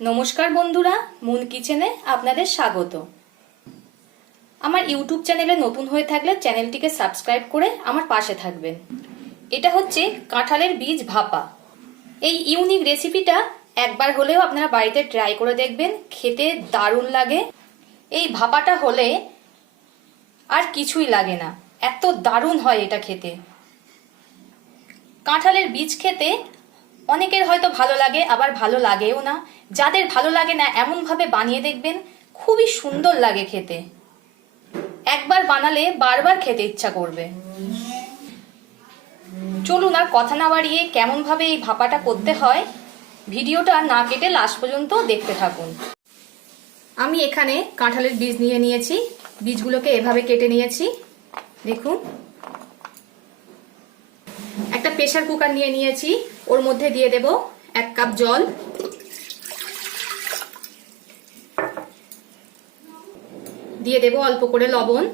নমস্কার বন্ধুরা, মুন কিচেনে আপনাদের স্বাগত। আমার ইউটিউব চ্যানেলে নতুন হয়ে থাকলে চ্যানেলটিকে সাবস্ক্রাইব করে আমার পাশে থাকবেন। এটা হচ্ছে কাঁঠালের বীজ ভাপা। এই ইউনিক রেসিপিটা একবার হলেও আপনারা বাড়িতে ট্রাই করে দেখবেন, খেতে দারুণ লাগে। এই ভাপাটা হলে আর কিছুই লাগে না, এত দারুণ হয় এটা খেতে। কাঁঠালের বীজ খেতে অনেকের হয়তো ভালো লাগে, আবার ভালো লাগেও না। যাদের ভালো লাগে না, এমনভাবে বানিয়ে দেখবেন, খুবই সুন্দর লাগে খেতে। একবার বানালে বারবার খেতে ইচ্ছা করবে। চলুন আর কথা না বাড়িয়ে কেমনভাবে এই ভাপাটা করতে হয়, ভিডিওটা না কেটে লাস্ট পর্যন্ত দেখতে থাকুন। আমি এখানে কাঁঠালের বীজ নিয়ে নিয়েছি। বীজগুলোকে এভাবে কেটে নিয়েছি। দেখুন। প্রেসার কুকার নিয়ে নিয়েছি। ওর মধ্যে দিয়ে দেব এক কাপ জল। দিয়ে দেব অল্প করে লবণ।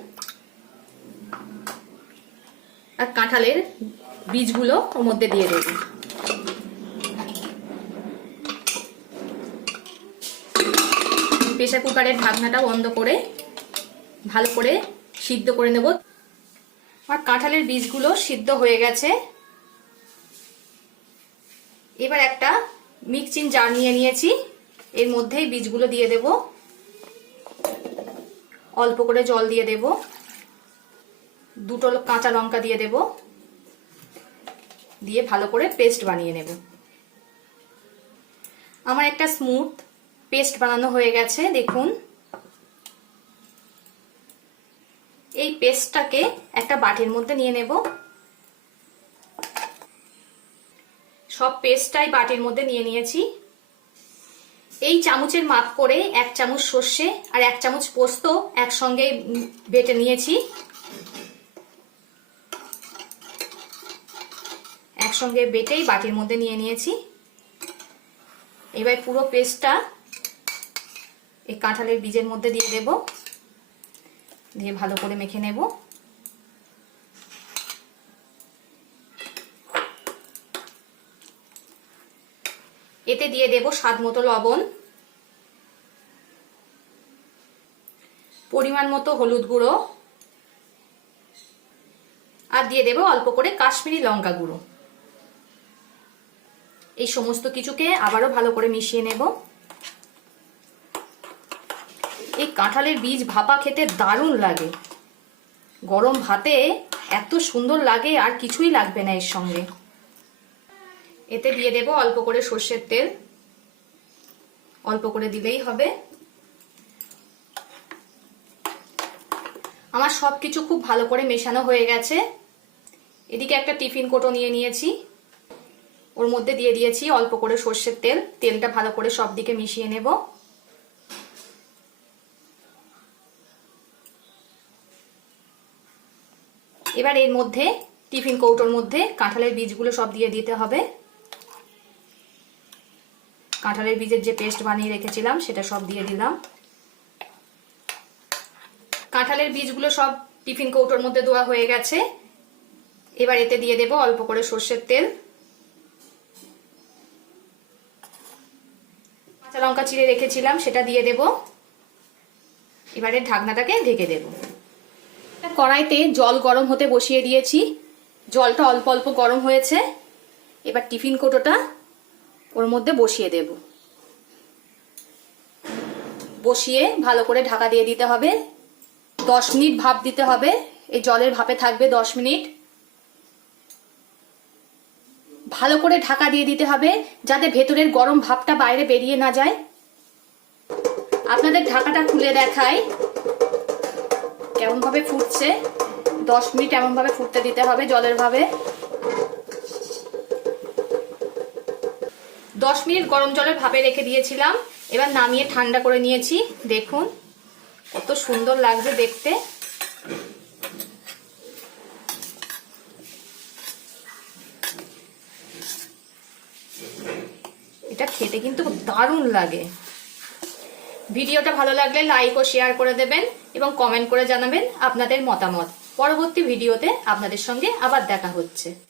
আর কাঁঠালের বীজগুলো ওর মধ্যে দিয়ে দেব। প্রেসার কুকারের ঢাকনাটা বন্ধ করে ভালো করে সিদ্ধ করে নেব। আর কাঁঠালের বীজগুলো সিদ্ধ হয়ে গেছে। এবার একটা মিক্সিং জার নিয়ে নিয়েছি। এর মধ্যেই বীজগুলো দিয়ে দেব। অল্প করে জল দিয়ে দেব। দুটো কাঁচা লঙ্কা দিয়ে দেব। দিয়ে ভালো করে পেস্ট বানিয়ে নেব। আমার একটা স্মুথ পেস্ট বানানো হয়ে গেছে, দেখুন। এই পেস্টটাকে একটা বাটির মধ্যে নিয়ে নেব। সব পেস্টটাই বাটির মধ্যে নিয়ে নিয়েছি। এই চামচের মাপ করে এক চামচ সর্ষে আর এক চামচ পোস্ত একসঙ্গে বেটে নিয়েছি। একসঙ্গে বেটেই বাটির মধ্যে নিয়ে নিয়েছি। এবার পুরো পেস্টটা এই কাঁঠালের বীজের মধ্যে দিয়ে দেব। দিয়ে ভালো করে মেখে নেব। এতে দিয়ে দেব স্বাদ মতো লবণ, পরিমাণ মতো হলুদ গুঁড়ো, আর দিয়ে দেব অল্প করে কাশ্মীরি লঙ্কা গুঁড়ো। এই সমস্ত কিছুকে আবারও ভালো করে মিশিয়ে নেব। এই কাঁঠালের বীজ ভাপা খেতে দারুণ লাগে। গরম ভাতে এত সুন্দর লাগে আর কিছুই লাগবে না এর সঙ্গে। এতে দিয়ে দেব অল্প করে সর্ষের তেল। অল্প করে দিলেই হবে। আমার সব কিছু খুব ভালো করে মেশানো হয়ে গেছে। এদিকে একটা টিফিন কোটো নিয়ে নিয়েছি। ওর মধ্যে দিয়ে দিয়েছি অল্প করে সর্ষের তেল। তেলটা ভালো করে সব দিকে মিশিয়ে নেব। এবার এর মধ্যে টিফিন কৌটোর মধ্যে কাঁঠালের বীজগুলো সব দিয়ে দিতে হবে। কাঁঠালের বীজের যে পেস্ট বানিয়ে রেখেছিলাম, সেটা সব দিয়ে দিলাম। কাঁঠালের বীজগুলো সব টিফিন কৌটোর মধ্যে দেওয়া হয়ে গেছে। এবার এতে দিয়ে দেব অল্প করে সর্ষের তেল। কাঁচা লঙ্কা চিড়ে রেখেছিলাম, সেটা দিয়ে দেব। এবারে ঢাকনাটাকে ঢেকে দেব। কড়াইতে জল গরম হতে বসিয়ে দিয়েছি। জলটা অল্প অল্প গরম হয়েছে। এবার টিফিন কোটোটা ওর মধ্যে বসিয়ে দেব। বসিয়ে ভালো করে ঢাকা দিয়ে দিতে হবে। দশ মিনিট ভাপ দিতে হবে। এই জলের ভাপে থাকবে দশ মিনিট। ভালো করে ঢাকা দিয়ে দিতে হবে যাতে ভেতরের গরম ভাপটা বাইরে বেরিয়ে না যায়। আপনাদের ঢাকাটা খুলে দেখায় কেমন ভাবে ফুটছে? দশ মিনিট এমন ভাবে ফুটতে দিতে হবে জলের ভাবে দশ মিনিট গরম জলের ভাবে রেখে দিয়েছিলাম। এবার নামিয়ে ঠান্ডা করে নিয়েছি। দেখুন, কত সুন্দর লাগছে দেখতে। এটা খেতে কিন্তু দারুণ লাগে। ভিডিওটা ভালো লাগলে লাইক ও শেয়ার করে দেবেন এবং কমেন্ট করে জানাবেন আপনাদের মতামত। পরবর্তী ভিডিওতে আপনাদের সঙ্গে আবার দেখা হচ্ছে।